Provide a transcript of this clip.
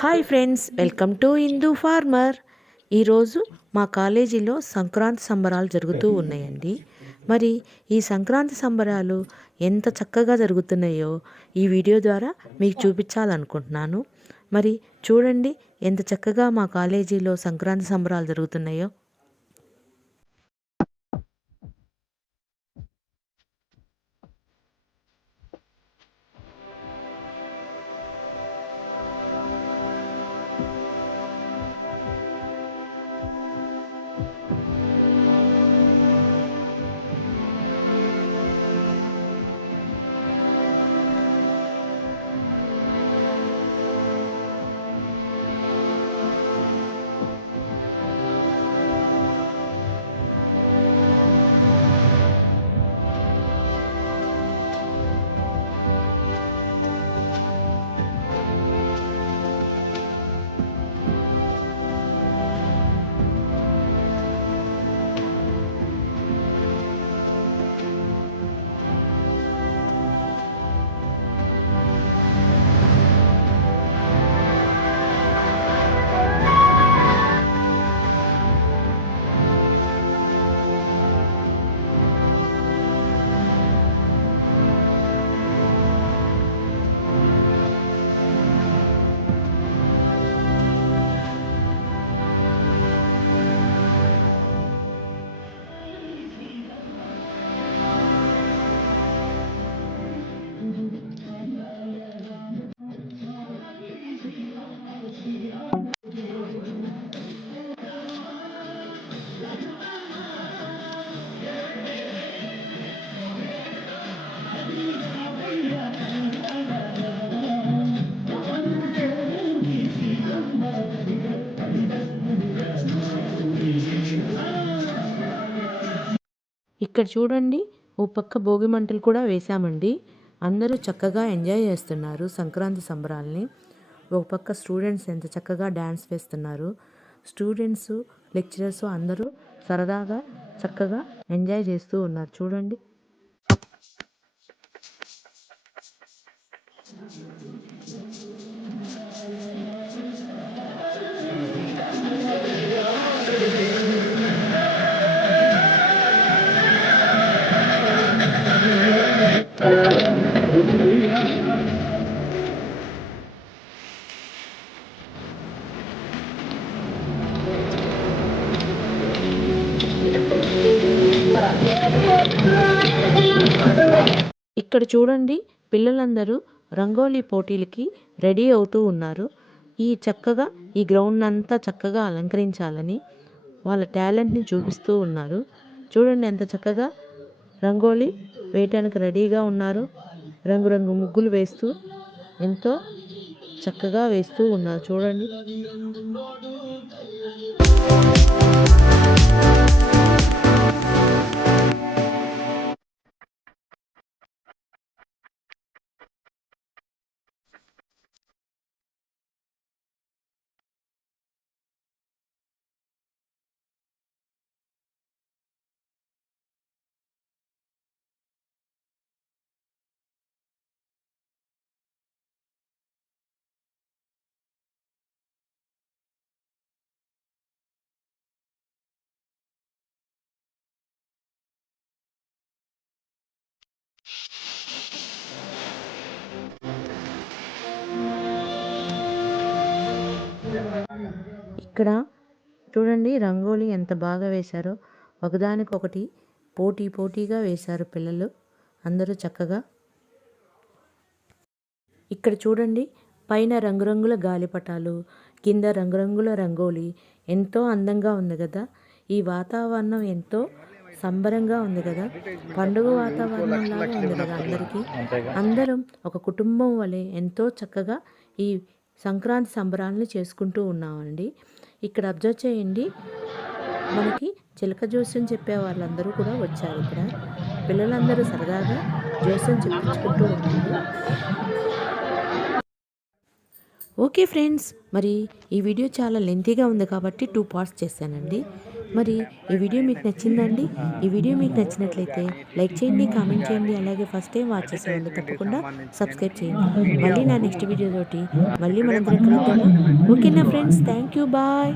Hi friends, welcome to Hindu farmer. ఈరోజు మా కాలేజీలో సంక్రాంతి సంబరాలు జరుగుతూ ఉన్నాయండి. మరి ఈ సంక్రాంతి సంబరాలు ఎంత చక్కగా జరుగుతున్నాయో ఈ వీడియో ద్వారా మీకు చూపించాలనుకుంటున్నాను. మరి చూడండి ఎంత చక్కగా మా కాలేజీలో సంక్రాంతి సంబరాలు జరుగుతున్నాయో. ఇక్కడ చూడండి, ఓ పక్క భోగి మంటలు కూడా వేశామండి. అందరూ చక్కగా ఎంజాయ్ చేస్తున్నారు సంక్రాంతి సంబరాల్ని. ఒక పక్క స్టూడెంట్స్ ఎంత చక్కగా డ్యాన్స్ వేస్తున్నారు. స్టూడెంట్స్, లెక్చరర్స్ అందరూ సరదాగా చక్కగా ఎంజాయ్ చేస్తూ ఉన్నారు. చూడండి. ఇక్కడ చూడండి, పిల్లలందరూ రంగోలీ పోటీలకి రెడీ అవుతూ ఉన్నారు. చక్కగా ఈ గ్రౌండ్ అంతా చక్కగా అలంకరించాలని వాళ్ళ టాలెంట్ని చూపిస్తూ ఉన్నారు. చూడండి ఎంత చక్కగా రంగోలీ వేయటానికి రెడీగా ఉన్నారు. రంగురంగు ముగ్గులు వేస్తూ ఎంతో చక్కగా వేస్తూ ఉన్నారు. చూడండి. ఇక్కడ చూడండి, రంగోలీ ఎంత బాగా వేశారో. ఒకదానికొకటి పోటీగా వేశారు పిల్లలు అందరూ చక్కగా. ఇక్కడ చూడండి, పైన రంగురంగుల గాలిపటాలు, కింద రంగురంగుల రంగోలీ ఎంతో అందంగా ఉంది కదా. ఈ వాతావరణం ఎంతో సంబరంగా ఉంది కదా. పండుగ వాతావరణంలాగా ఉంది కదా. అందరం ఒక కుటుంబం వలె ఎంతో చక్కగా ఈ సంక్రాంతి సంబరాలను చేసుకుంటూ ఉన్నామండి. ఇక్కడ అబ్జర్వ్ చేయండి, మనకి చిలక జోస్యం చెప్పే వాళ్ళందరూ కూడా వచ్చారు. ఇక్కడ పిల్లలందరూ సరదాగా జోస్యం చెప్పించుకుంటూ ఉన్నారు. ఓకే ఫ్రెండ్స్, మరి ఈ వీడియో చాలా లెంతీగా ఉంది కాబట్టి 2 పార్ట్స్ చేశానండి. మరి ఈ వీడియో మీకు నచ్చిందండి? ఈ వీడియో మీకు నచ్చినట్లయితే లైక్ చేయండి, కామెంట్ చేయండి. అలాగే ఫస్ట్ టైం వాచ్ చేసేవాళ్ళు తప్పకుండా సబ్స్క్రైబ్ చేయండి. మళ్ళీ నా నెక్స్ట్ వీడియో తోటి మళ్ళీ మనందరం కలుద్దాము. ఓకేనా ఫ్రెండ్స్? Thank you. బాయ్.